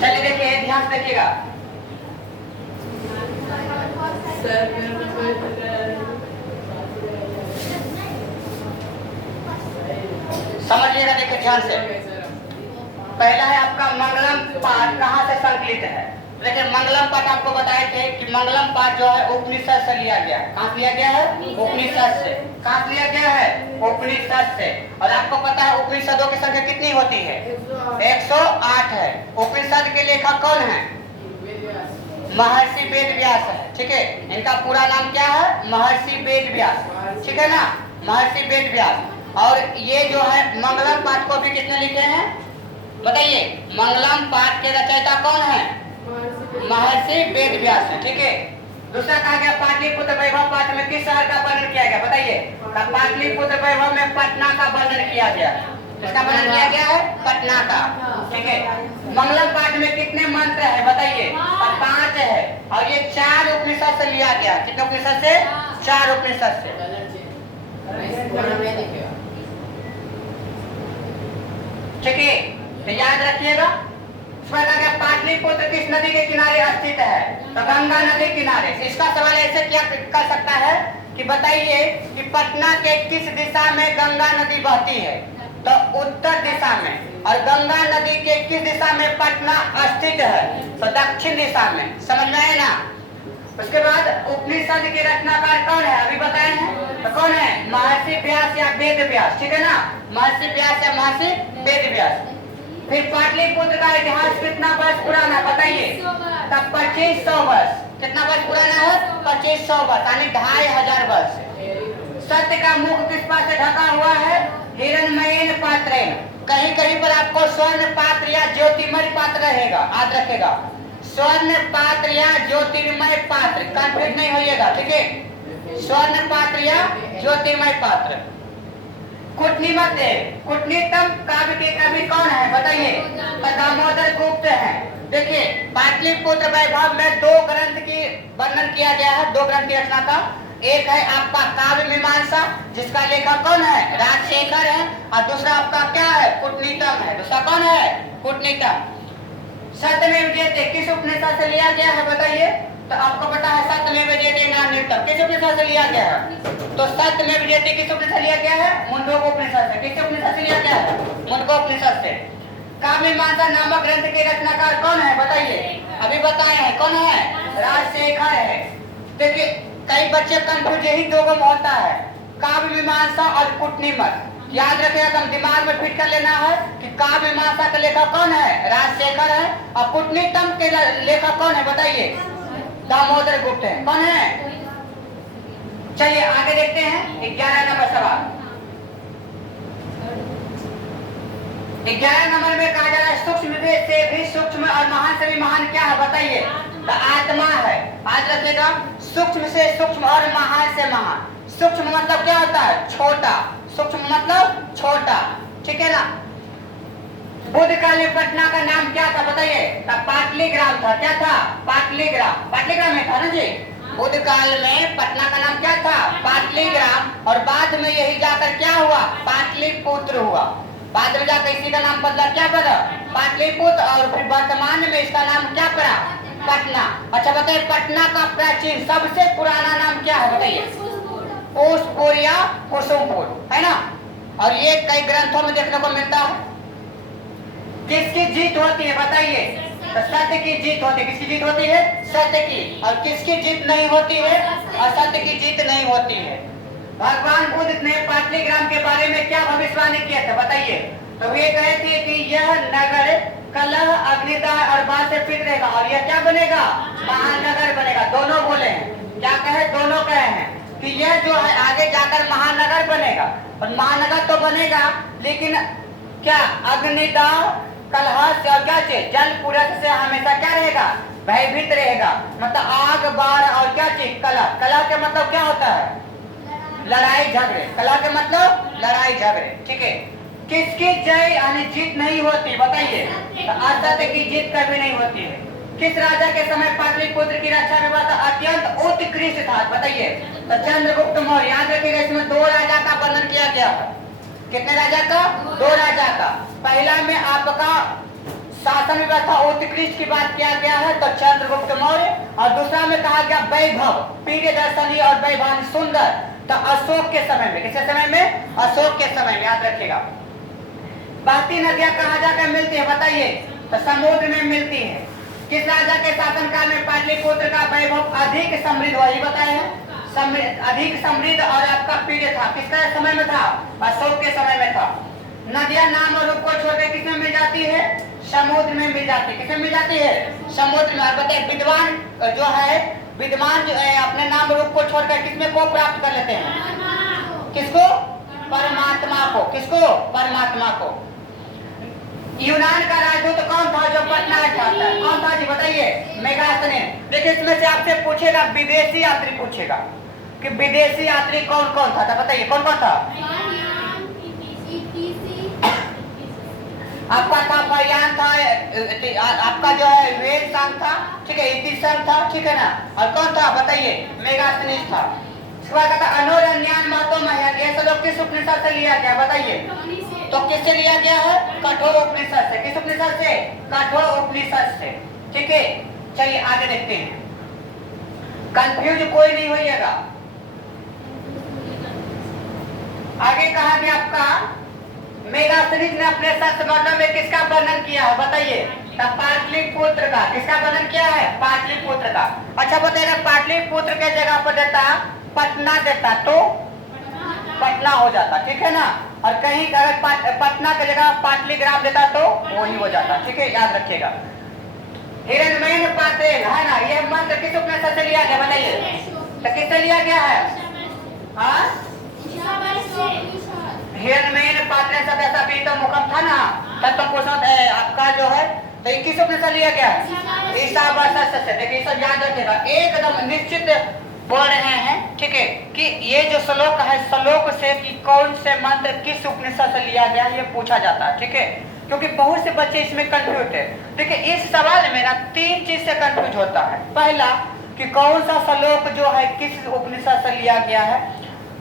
चलिए देखिए, ध्यान से देखिएगा। समझिएगा, देखिए ध्यान से। पहला है आपका मंगलम पाठ, कहाँ से संकलित है। लेकिन मंगलम पाठ आपको बताए थे कि मंगलम पाठ जो है उपनिषद से लिया गया। कहाँ लिया गया है? उपनिषद से। कहाँ लिया गया है? उपनिषद से। और आपको पता है उपनिषदों की संख्या कितनी होती है? 108 है। उपनिषद के लेखक कौन है? महर्षि वेद व्यास है। ठीक है, इनका पूरा नाम क्या है? महर्षि वेद व्यास। ठीक है ना, महर्षि वेद व्यास। और ये जो है मंगलम पाठ को भी किसने लिखे हैं बताइए? मंगलम पाठ के रचयिता कौन है? महर्षि वेद व्यास है। ठीक है, दूसरा कहा गया पाटलिपुत्र वैभव पाठ में किस शहर का वर्णन किया गया बताइए? पाटलिपुत्र वैभव में पटना का वर्णन किया गया। किसका वर्णन किया गया है? पटना का। ठीक है, मंगलम पाठ में कितने मंत्र है बताइए? 5 है। और ये 4 उपनिषद से लिया गया। कितने उपनिषद से? 4 उपनिषद से। ठीक है, तो याद रखिएगा। पाटलिपुत्र किस नदी के किनारे स्थित है? तो गंगा नदी किनारे। इसका सवाल ऐसे क्या कर सकता है कि बताइए कि पटना के किस दिशा में गंगा नदी बहती है? तो उत्तर दिशा में। और गंगा नदी के किस दिशा में पटना स्थित है? तो दक्षिण दिशा में। समझ में आए ना? उसके बाद उपनिषद के रचनाकार कौन है? अभी बताए हैं। तो कौन है? महर्षि व्यास या वेद व्यास। ठीक है ना, महर्षि व्यास या महर्षि वेद व्यास। फिर पाटलिपुत्र का इतिहास कितना वर्ष पुराना बताइए? तब 2500 वर्ष। कितना वर्ष पुराना है? 2500 वर्ष, यानी 2500 वर्ष। सत्य का मुख किस पात्र से ढका हुआ है? हिरण्मयेन पात्रेण। कहीं कहीं पर आपको स्वर्ण पात्र या ज्योतिर्मय पात्र रहेगा, याद रखेगा। स्वर्ण पात्र या ज्योतिर्मय पात्र, कंफ्यूज नहीं होइएगा। ठीक है, स्वर्ण पात्र या ज्योतिर्मय पात्र। कुटनीमत है। कुटनीतम काव्य के कवि कौन है बताइए? दामोदर गुप्त है। देखिए, पाटलिपुत्र वैभव में 2 ग्रंथ की वर्णन किया गया है, 2 ग्रंथ की रचना का। एक है आपका काव्य मीमांसा, जिसका लेखक कौन है? राजशेखर है। और दूसरा आपका क्या है? कुटनीतम है। दूसरा कौन है? कुटनीतम। सत्यमेव जयते किस उपनिषद से लिया गया है बताइए? तो आपको पता है सत्यमेव जयते नान्यतम किस उपनिषद से लिया गया है? तो सत्यमेव जयते किस उपनिषद से लिया गया है? मुंडकोपनिषद से। किस उपनिषद से लिया गया है? मुंडकोपनिषद से। काव्य मीमांसा नामक ग्रंथ के रचनाकार कौन है बताइए? अभी बताए हैं, कौन है? राजशेखर है। देखिए, कई बच्चे कंफ्यूज यही 2 में होता है, काव्य मीमांसा और कुटनीमत। याद रखिएगा, एकदम दिमाग में फिट कर लेना है कि काव्य मीमांसा का लेखक कौन है? राजशेखर है। और कुटनीतम के लेखक कौन है बताइए? दामोदर गुप्त है। कौन है? चलिए आगे देखते हैं 11 नंबर सवाल। 11 नंबर में कहा जा रहा है सूक्ष्म से भी सूक्ष्म और महान से भी महान क्या है बताइए? तो आत्मा है। याद रखिएगा, सूक्ष्म से सूक्ष्म और महान से महान। सूक्ष्म मतलब क्या होता है? छोटा। सूक्ष्म मतलब छोटा। ठीक है ना। बुद्ध काल में पटना का नाम क्या था बताइए? पाटलिग्राम था। क्या था? पाटलिग्राम। पाटलिग्राम में था ना जी। बुद्ध काल में पटना का नाम क्या था? पाटलिग्राम। और बाद में यही जाकर क्या हुआ? पाटलिपुत्र हुआ। बाद में जाकर इसी का नाम बदला, क्या बदला? पाटलिपुत्र। और फिर वर्तमान में इसका नाम क्या पड़ा? पटना। अच्छा बताइए, पटना का प्राचीन सबसे पुराना नाम क्या है बताइए? कुशपुर या कुसुमपुर, है ना। और ये कई ग्रंथों में देखने को मिलता है। किसकी जीत होती है बताइए? तो सत्य की जीत होती है। किसकी जीत होती है? सत्य की। और किसकी जीत नहीं होती है? असत्य की जीत नहीं होती है। भगवान बुद्ध ने पाटलिग्राम के बारे में क्या भविष्यवाणी किया था बताइए? तो वे कहे थे कि यह नगर कलह, अग्निदाह और बाढ़ से पीड़ित रहेगा और यह क्या बनेगा? महानगर बनेगा। दोनों बोले हैं। क्या कहे? दोनों कहे हैं कि यह जो है आगे जाकर महानगर बनेगा। और महानगर तो बनेगा, लेकिन क्या? अग्निदाह, कलह से और क्या चीज? जल पुरस से हमेशा क्या रहेगा? भयभीत रहेगा। मतलब आग, बाढ़ और क्या चीज? कलह। कलह के मतलब क्या होता है? लड़ाई झगड़े। कलह के मतलब लड़ाई झगड़े। ठीक है। किसकी जय यानी जीत नहीं होती बताइए? तो असत्य की जीत कभी नहीं होती है। किस राजा के समय पाटलिपुत्र की रक्षा व्यवस्था अत्यंत उत्कृष्ट था बताइए? तो चंद्रगुप्त मौर्य। याद रखिएगा, इसमें 2 राजा का वर्णन किया गया है। कितने राजा का? 2 राजा का। पहला में आपका शासन व्यवस्था उत्कृष्ट की बात किया गया है तो चंद्रगुप्त मौर्य, और दूसरा में कहा गया वैभव, प्रिय दर्शनीय और वैभव सुंदर, तो अशोक के समय में। किसके समय में? अशोक के समय में, याद रखिएगा। बहती नदियां कहाँ जाकर मिलती है बताइए? तो समुद्र में मिलती है। किस राजा के शासनकाल में पाटलिपुत्र का वैभव अधिक समृद्ध हुआ, ये बताए हैं? अधिक समृद्ध और आपका प्रिय था। किसका समय में था? अशोक के समय में था। नदियां नाम और रूप को छोड़कर किसमें मिल जाती है? समुद्र में मिल जाती है। किसमें मिल जाती है? समुद्र में। और बताइए विद्वान जो है, विद्वान जो है अपने नाम रूप को छोड़कर किसमें को प्राप्त कर लेते हैं? किसको? परमात्मा को। किसको? परमात्मा को। यूनान का राजदूत कौन था जो पटना में था? कौन था जी बताइए? मेगास्थनीज। देखिए इसमें से आपसे पूछेगा, विदेशी यात्री पूछेगा कि विदेशी यात्री कौन कौन था, बताइए कौन कौन था? आपका था फरियान था, आपका जो है वेद सांग था, ठीक है, इतिसन था, ठीक है ना, और कौन था बताइए? मेगास्थनीज था। इसके बाद अनोरन्यान महतो महन, ये सब लोग किस उपनिषद से लिया गया बताइए? तो किससे लिया गया है? कठोर उपनिषद से। किस उपनिषद से? कठोर उपनिषद से, ठीक है। चलिए आगे देखते हैं, कंफ्यूज कोई नहीं होइएगा। आगे कहा गया आपका मेगास्थनीज ने अपने संस्मरणों में किसका वर्णन किया है बताइए? पाटलिपुत्र का। किसका वर्णन किया है? पाटलिपुत्र का। अच्छा बताइएगा, पाटलिपुत्र के जगह पर देता पटना देता तो पटना हो जाता, ठीक है ना। और कहीं अगर पटना की जगह पाटलिग्राम देता तो वही हो जाता, ठीक है, याद रखिएगा। हिरण्मयी पाटेल है ना, यह मंत्र किस उपनिषद से लिया गया बताइए? तो किससे लिया गया है? हाँ, हिरण्मयी पाटेल सदा भी तो मुखम था ना, तब तो पूछना आपका जो है तो किस उपनिषद लिया गया है? ईशावास्य से। देखिए सब याद रखिएगा, एकदम निश्चित बोल रहे हैं, ठीक है, कि ये जो श्लोक है, श्लोक से कि कौन से मंत्र किस उपनिषद से लिया गया ये पूछा जाता है, ठीक है, क्योंकि बहुत से बच्चे इसमें कंफ्यूज है। देखिए इस सवाल में ना 3 चीज से कंफ्यूज होता है। पहला कि कौन सा श्लोक जो है किस उपनिषद से लिया गया है,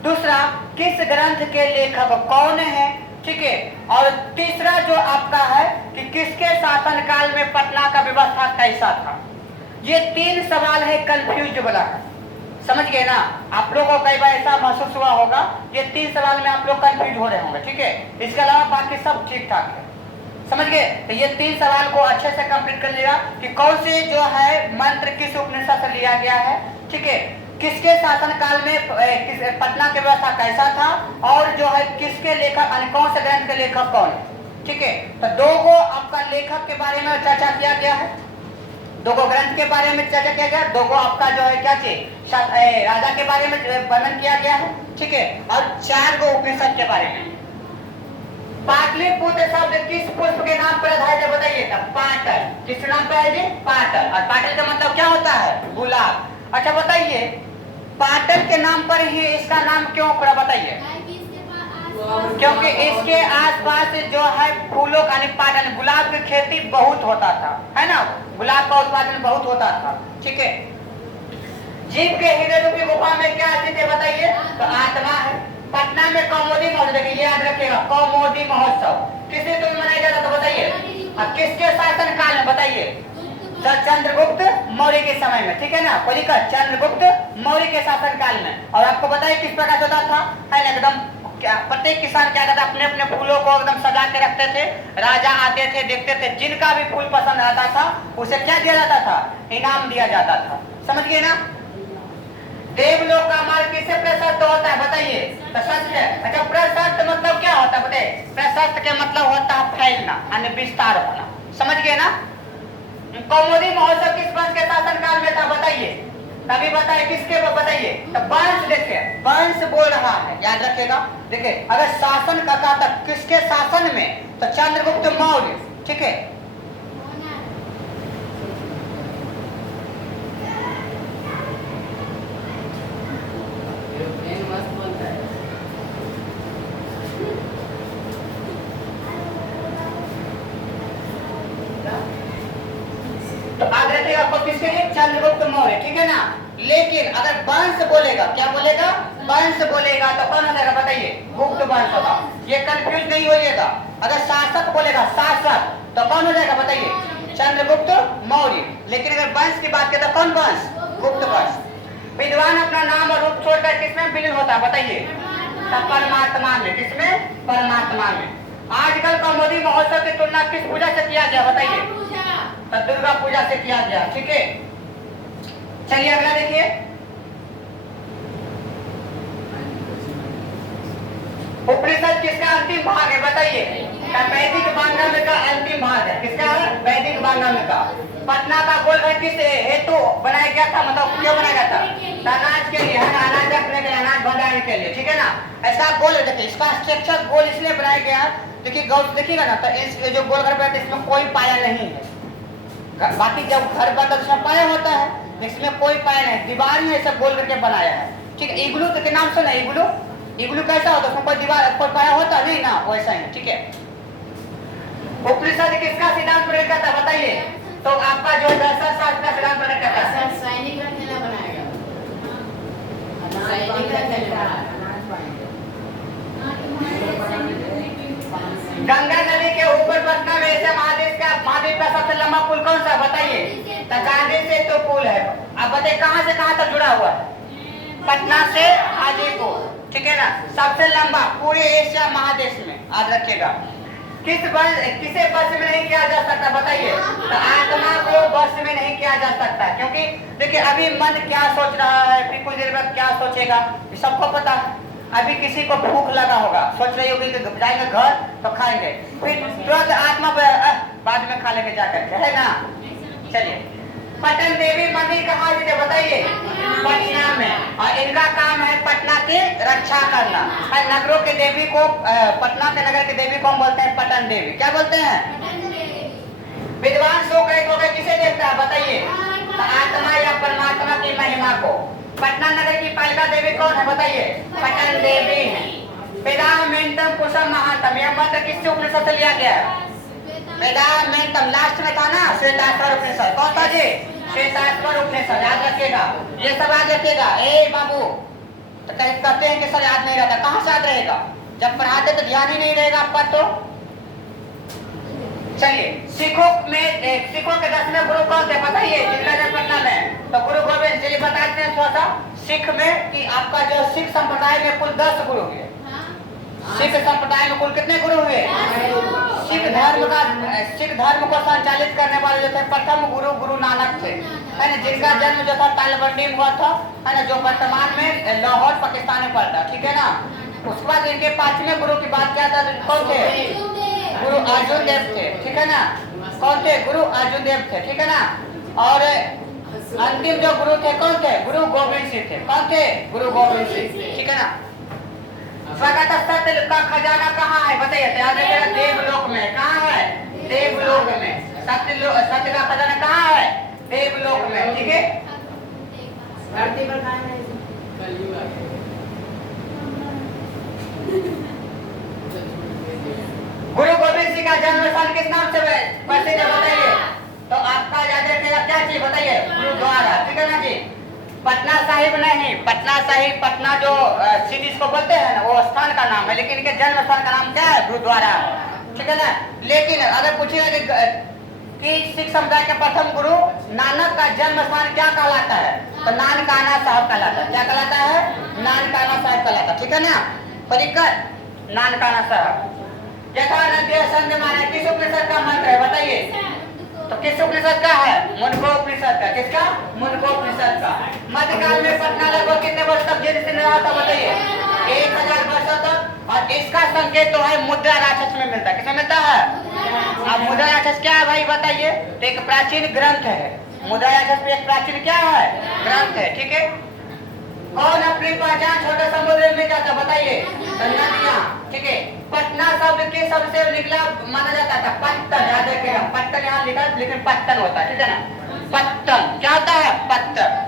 दूसरा किस ग्रंथ के लेखक कौन है, ठीक है, और तीसरा जो आपका है कि किसके शासनकाल में पटना का व्यवस्था कैसा था। ये 3 सवाल है कंफ्यूज वाला है, समझ गए ना। आप लोगों को कई बार ऐसा महसूस हुआ होगा, ये 3 सवाल में आप लोग कंफ्यूज हो रहे होंगे, ठीक है। इसके अलावा बाकी सब ठीक ठाक है, समझ गए। तो ये 3 सवाल को अच्छे से कंप्लीट कर लिया कि कौन से जो है मंत्र किस उपनिषद से लिया गया है, ठीक है, किसके शासनकाल में पटना की व्यवस्था कैसा था, और जो है किसके लेखक, कौन से ग्रंथ के लेखक कौन है, ठीक है। तो 2 को आपका लेखक के बारे में चर्चा किया गया है, 2 को ग्रंथ के बारे में चर्चा किया गया, 2 को आपका जो है क्या चीज राजा के बारे में वर्णन किया गया है, ठीक है, और 4 को उपनिषद के बारे में। पाटलिपुत्र शब्द किस पुष्प के नाम पर आधारित है बताइए? पाटल। किस नाम पर है जी? पाटल। और पाटल का मतलब क्या होता है? गुलाब। अच्छा बताइए, पाटल के नाम पर ही इसका नाम क्यों पड़ा बताइए? क्योंकि इसके आसपास जो है फूलों का पाटल, गुलाब की खेती बहुत होता था, है ना, गुलाब का उत्पादन बहुत होता था, ठीक है। जीव के हृदय रूपी गुफा में क्या स्थित है बताइए? तो आत्मा है। पटना में कौमुदी महोत्सव, देखिए याद रखिएगा, कौमुदी महोत्सव किस ऋतु में मनाया जाता था बताइए? अब किसके शासन काल में बताइए? चंद्रगुप्त मौर्य के समय में, ठीक है ना, कोई दिक्कत? चंद्रगुप्त मौर्य के शासन काल में। और आपको बताइए किस प्रकार होता था, है ना, एकदम क्या प्रत्येक किसान क्या करता, अपने अपने फूलों को एकदम सजा के रखते थे, राजा आते थे, देखते थे, जिनका भी फूल पसंद आता था उसे क्या दिया जाता था? इनाम दिया जाता था, समझ गए ना। देवलोक का मार्ग किससे प्रशस्त होता है बताइए? प्रशस्त। अच्छा प्रशस्त मतलब क्या होता है बताइए? प्रशस्त के मतलब होता है फैलना, यानी विस्तार होना, समझ गए ना। कौमुदी महोत्सव किस वंश के शासनकाल में था बताइए? तभी बताइए किसके बताइए? तो वंश, देखिए वंश बोल रहा है, याद रखिएगा। देखिए अगर शासन का था किसके शासन में? तो चंद्रगुप्त मौर्य, ठीक है। तो आज रखिएगा आपको किसके लिए? चंद्रगुप्त मौर्य, ठीक है ना। लेकिन अगर वंश बोलेगा, क्या बोलेगा? वंश बोलेगा तो कौन हो जाएगा बताइए? गुप्त वंश होगा। ये कंफ्यूज नहीं होइएगा। अगर शासक बोलेगा, शासक, तो कौन हो जाएगा बताइए? चंद्रगुप्त मौर्य। लेकिन अगर वंश की बात करें तो कौन वंश? गुप्त वंश। विद्वान अपना नाम और रूप छोड़कर किसमें विलीन होता है बताइए? परमात्मा में। किसमें? परमात्मा में। आजकल कौमुदी महोत्सव की तुलना किस पूजा से किया गया बताइए? तो दुर्गा पूजा से किया गया। ठीक है, चलिए अगला देखिए। उपनिषद किसका अंतिम भाग है बताइए? वैदिक वांग्मय का अंतिम भाग है। किसका है? वैदिक वांग्मय का। पटना का गोलघर किस हेतु बनाया गया था, मतलब क्यों बनाया गया था? अनाज के लिए, है ना, अनाज रखने के लिए, अनाज भंडारण के लिए। ठीक है ना, ऐसा गोल देखिए, इसका स्ट्रक्चर गोल इसलिए बनाया गया। देखिए गौर देखिएगा ना, तो इस जो गोलघर बनता है इसमें कोई पाया नहीं है। बाकी जब घर बनता है उसमें पाया होता है, इसमें कोई पाया नहीं, दीवार ही ऐसा गोल करके बनाया है। ठीक है, इग्लू के नाम सुना? इग्लू, इग्लू कैसा होता है? उसमें कोई दीवार, कोई पाया होता नहीं ना, वैसा ही। ठीक है, उपनिषद किसका सिद्धांत प्रकट करता है बताइए? तो आपका जो दर्शन शास्त्र का सिद्धांत प्रकट करता है। सैनिक रखेला बनाएगा, सैनिक रखेला। गंगा नदी के ऊपर पटना में ऐसे महाद्वीप का सबसे लंबा पुल कौन सा बताइए? तो गांधी से तो पुल है। अब बताइए कहां से कहां तक जुड़ा हुआ है? पटना से हाजीपुर। ठीक है ना, सबसे लंबा पूरे एशिया महादेश में। याद रखिएगा। किसे बस में नहीं किया जा सकता बताइए? तो आत्मा को बस में नहीं किया जा सकता, क्योंकि देखिए अभी मन क्या सोच रहा है, फिर कुछ देर बाद क्या सोचेगा, सबको पता है। अभी किसी को भूख लगा होगा, सोच रही होगी कि जाएंगे घर तो खाएंगे, फिर तुरंत आत्मा बाद में खा लेंगे जाकर के, है ना। चलिए, पटन देवी मंदिर कहाँ स्थित है बताइए? पटना में। और इनका काम है पटना की रक्षा करना। नगरों के देवी को, पटना के नगर के देवी को हम बोलते हैं पटन देवी। क्या बोलते हैं? विद्वान शोक रहित होकर किसे देखता है बताइए? आत्मा या परमात्मा की महिमा को। पटना नगर की पालिका देवी कौन है बताइए? पटन देवी है। वेदामेंतम कुसुम महातम, यह मंत्र किससे उपनिषद से लिया गया है? वेदामेंतम लास्ट में था ना, श्वेताश्वर उपनिषद। कौन था जी? श्वेताश्वर उपनिषद। याद रखिएगा, ये सब याद रखिएगा। ए बाबू, तो कहते हैं कि सर याद नहीं रहता, कहाँ से याद रहेगा? जब पढ़ाते तो ध्यान ही नहीं रहेगा आपका। तो चलिए, सिखों के 10वें गुरु कौन थे बताइए? जिनका जन्म पटना में, तो गुरु गोविंद। चलिए बताते हैं थोड़ा सा सिख में कि आपका जो सिख संप्रदाय में कुल 10 गुरु हुए। सिख संप्रदाय में कुल कितने गुरु हुए? सिख धर्म को संचालित करने वाले जो थे प्रथम गुरु गुरु नानक थे, है ना, जिनका जन्म जो था तालबंडी में हुआ था, है ना, जो वर्तमान में लाहौर पाकिस्तान में पड़ता। ठीक है ना। उसके बाद इनके 5वें गुरु की बात किया था, कौन थे? गुरु अर्जुन देव थे। ठीक है ना, कौन थे? गुरु अर्जुन देव थे। ठीक है ना। और अंतिम जो गुरु थे कौन थे? गुरु गोविंद सिंह थे। कौन थे? गुरु गोविंद सिंह। ठीक है ना। स्वागत सत्य का खजाना कहाँ है बताइए? याद रखिएगा, देवलोक में। कहाँ है? देवलोक में। सत्य का खजाना कहाँ है? देवलोक में। ठीक है, धरती पर कहाँ है? गुरु गोविंद सिंह का जन्म स्थान किस नाम से प्रसिद्ध है बताइए? तो आपका याद रखिएगा क्या चीज बताइए? गुरुद्वारा। ठीक है ना जी। पटना साहिब नहीं, पटना साहिब, पटना जो सिटी को बोलते हैं ना, वो स्थान का नाम है, लेकिन इनके जन्म स्थान का नाम क्या है? गुरुद्वारा। ठीक है ना। लेकिन अगर पूछिएगा कि सिख समुदाय के प्रथम गुरु नानक का जन्म स्थान क्या कहलाता है? तो नानकाना साहब कहलाता है। क्या कहलाता है? नानकाना साहब कहलाता है। ठीक है ना। परिकर नानकाना साहब। यथा नद्य संध माने किस उपनिषद का मंत्र है बताइए? तो किस उपनिषद का है? मुंडको उपनिषद का। किसका? मुंडको उपनिषद का। मध्यकाल में पटना लगभग कितने वर्ष तक जीवित रहा था बताइए? 1000 वर्षों तक। और इसका संकेत तो है मुद्रा राक्षस में मिलता है। किसमें मिलता है? अब मुद्रा राक्षस क्या है भाई बताइए? तो एक प्राचीन ग्रंथ है। मुद्रा राक्षस भी एक प्राचीन क्या है? ग्रंथ है। ठीक है। कौन अपनी पहचान छोटे समुद्र में जाता बताइए? नदियाँ। ठीक है। पटना शब्द के सबसे निकला माना जाता था पत्तन। याद रखिएगा, पत्तन यहाँ लिखा लेकिन पत्तन होता है। ठीक है ना। पत्तन क्या होता है? पत्तन।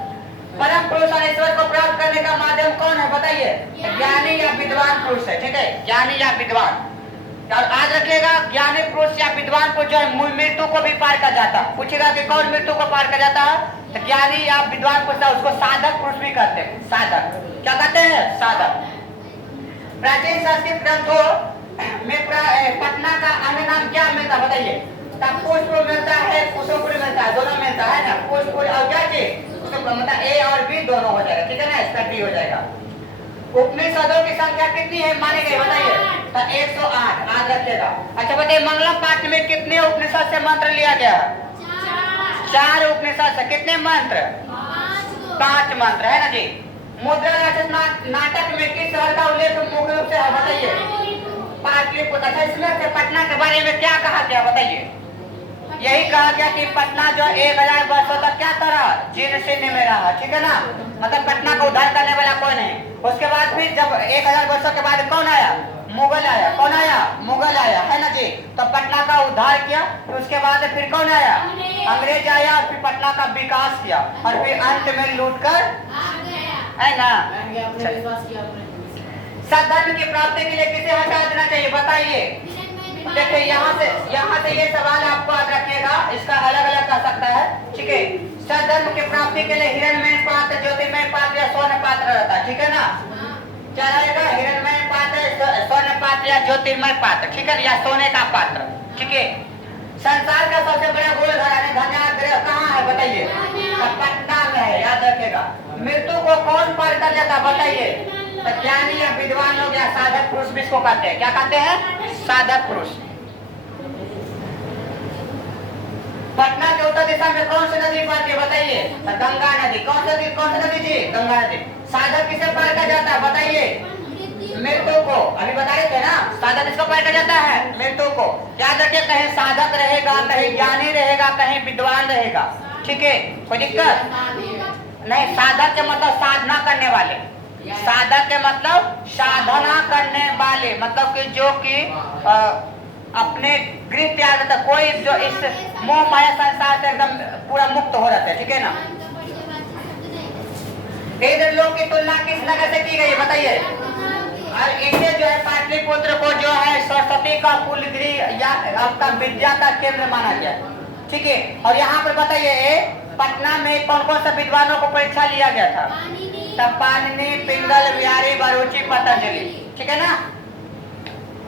परम पुरुष और ईश्वर को प्राप्त करने का माध्यम कौन है बताइए? ज्ञानी या विद्वान पुरुष है। ठीक है, ज्ञानी या विद्वान। और याद रखिएगा, ज्ञानी पुरुष या विद्वान पुरुष जो है मृत्यु को भी पार कर जाता है। पूछेगा कि कौन मृत्यु को पार कर जाता है? तो ज्ञानी या विद्वान पुरुष, उसको साधक पुरुष भी कहते हैं। साधक क्या कहते हैं? साधक। प्राचीन संस्कृत ग्रंथों में पटना का अन्य नाम क्या मिलता बताइए? पुष्प मिलता है, ऐसा है ना, पुश पुल और क्या चीज उसको मतलब ए और बी दोनों हो जाएगा, ठीक है ना, इसका डी हो जाएगा। उपनिषदों की संख्या कितनी है माने गए बताइए, तो 108 याद रखिएगा। अच्छा बताइए मंगलम पाठ में कितने उपनिषद से मंत्र लिया गया? 4 उपनिषद से। कितने मंत्र? 5 मंत्र है ना जी। मुद्रा राक्षस नाटक में किस शहर का उल्लेख मुख्य रूप से है बताइए? पाटलिपुत्र। अच्छा इसमें से पटना के बारे में क्या कहा गया बताइए? यही कहा गया कि पटना जो 1000 वर्षों तक क्या करा? जीर्ण शीर्ण में रहा, ठीक है ना, मतलब पटना को उद्धार करने वाला कोई नहीं। उसके बाद फिर जब 1000 वर्षों के बाद कौन आया? मुगल आया। कौन आया? मुगल आया, है ना जी। तो पटना का उद्धार किया, तो उसके बाद फिर कौन आया? अंग्रेज आया, और फिर पटना का विकास किया, और फिर अंत में लूट कर है ना। सद्धर्म की प्राप्ति के लिए किसे हटा देना चाहिए बताइए? देखिए यहाँ से ये सवाल आपको याद रखिएगा, इसका अलग अलग कर सकता है, ठीक है। सद्धर्म की प्राप्ति के लिए हिरणमय पात्र, ज्योतिर्मय पात्र या स्वर्ण पात्र रहता है, ठीक है ना। क्या रहेगा? हिरणमय पात्र, स्वर्ण पात्र या ज्योतिर्मय पात्र, ठीक है, या सोने का पात्र, ठीक है। संसार का सबसे बड़ा गोलघर यानी धन्याग्रह कहाँ है बताइए? पटना में है, याद रखेगा। मृत्यु को कौन पार कर लेता बताइए? तो ज्ञानी या विद्वान लोग या साधक पुरुष भी इसको कहते हैं। क्या कहते हैं? साधक पुरुष। पटना के उत्तर दिशा में कौन सी नदी पड़ती है बताइए? तो गंगा नदी। कौन सी नदी जी? गंगा नदी। साधक किसे पार कर जाता है बताइए? मृत्यु को। अभी बता रहे थे ना, साधक इसको पार कर जाता है मृत्यु को। याद रखिए, कहीं साधक रहेगा, कहीं ज्ञानी रहेगा, कहीं विद्वान रहेगा, ठीक है, कोई दिक्कत नहीं। साधक के मतलब साधना करने वाले, साधक के मतलब साधना करने वाले, मतलब कि जो कि अपने गृह त्याग करता, कोई जो इस मोह माया संसार से एकदम पूरा मुक्त हो जाता है, ठीक है ना। इधर लोग की तुलना किस नगर से की गई बताइए? और इसे जो है पाटलिपुत्र को जो है सरस्वती का कुलगृह या आपका विद्या का केंद्र माना गया, ठीक है। और यहाँ पर बताइए पटना में कौन कौन से विद्वानों को परीक्षा लिया गया था? पाणिनि, पिंगल, बिहारी, बरूची, पतंजलि, ठीक है ना।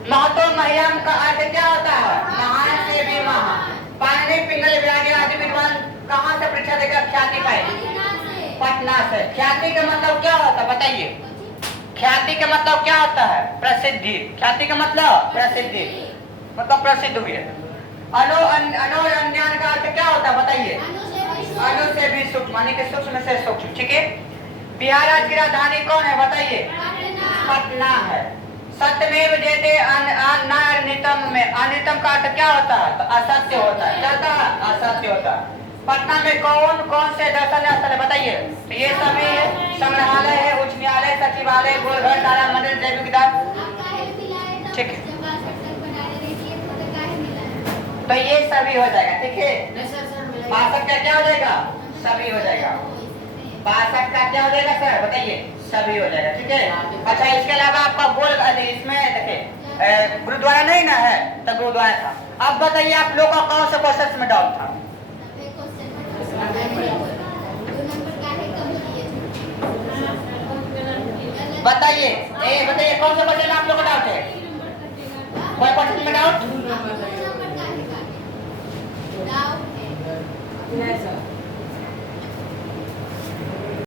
महतो महियम का अर्थ क्या होता है? महान से भी महान। पाणिनि, पिंगल, बिहारी आदि विद्वान कहाँ से परीक्षा देकर ख्याति पाए? पटना से। ख्याति का मतलब क्या होता है बताइए? ख्याति का मतलब क्या होता है? प्रसिद्धि। ख्याति का मतलब प्रसिद्धि, मतलब प्रसिद्ध हुए। अनुरंजन का अर्थ क्या होता है बताइए? अनु से भी सूक्ष्म, माने कि सूक्ष्म से सूक्ष्म, ठीक है। बिहार राज्य की राजधानी कौन है बताइए? पटना है। सत्यमेव जयते अनितम में, अनितम का अर्थ क्या होता है? तो असत्य होता है। क्या होता है? असत्य होता है। पटना में कौन कौन से दर्शनीय स्थल है बताइए? तो ये सभी है, संग्रहालय है, उच्च न्यायालय, सचिवालय, गोलघर, तारा मंदिर, जैविक उद्यान, ठीक है। तो ये सभी हो जाएगा, ठीक है। 62 का क्या हो जाएगा? सभी हो जाएगा। 62 का क्या हो जाएगा सर बताइए? सभी हो जाएगा, ठीक है। अच्छा इसके अलावा आपका गोल इसमें देखिए गुरुद्वारा नहीं ना है, तो गुरुद्वारा था। अब बताइए आप लोग का कौन सा क्वेश्चन में डाउट था? बताइए, बताइए कौन सा क्वेश्चन आप लोग का डाउट है? कोई क्वेश्चन में डाउट?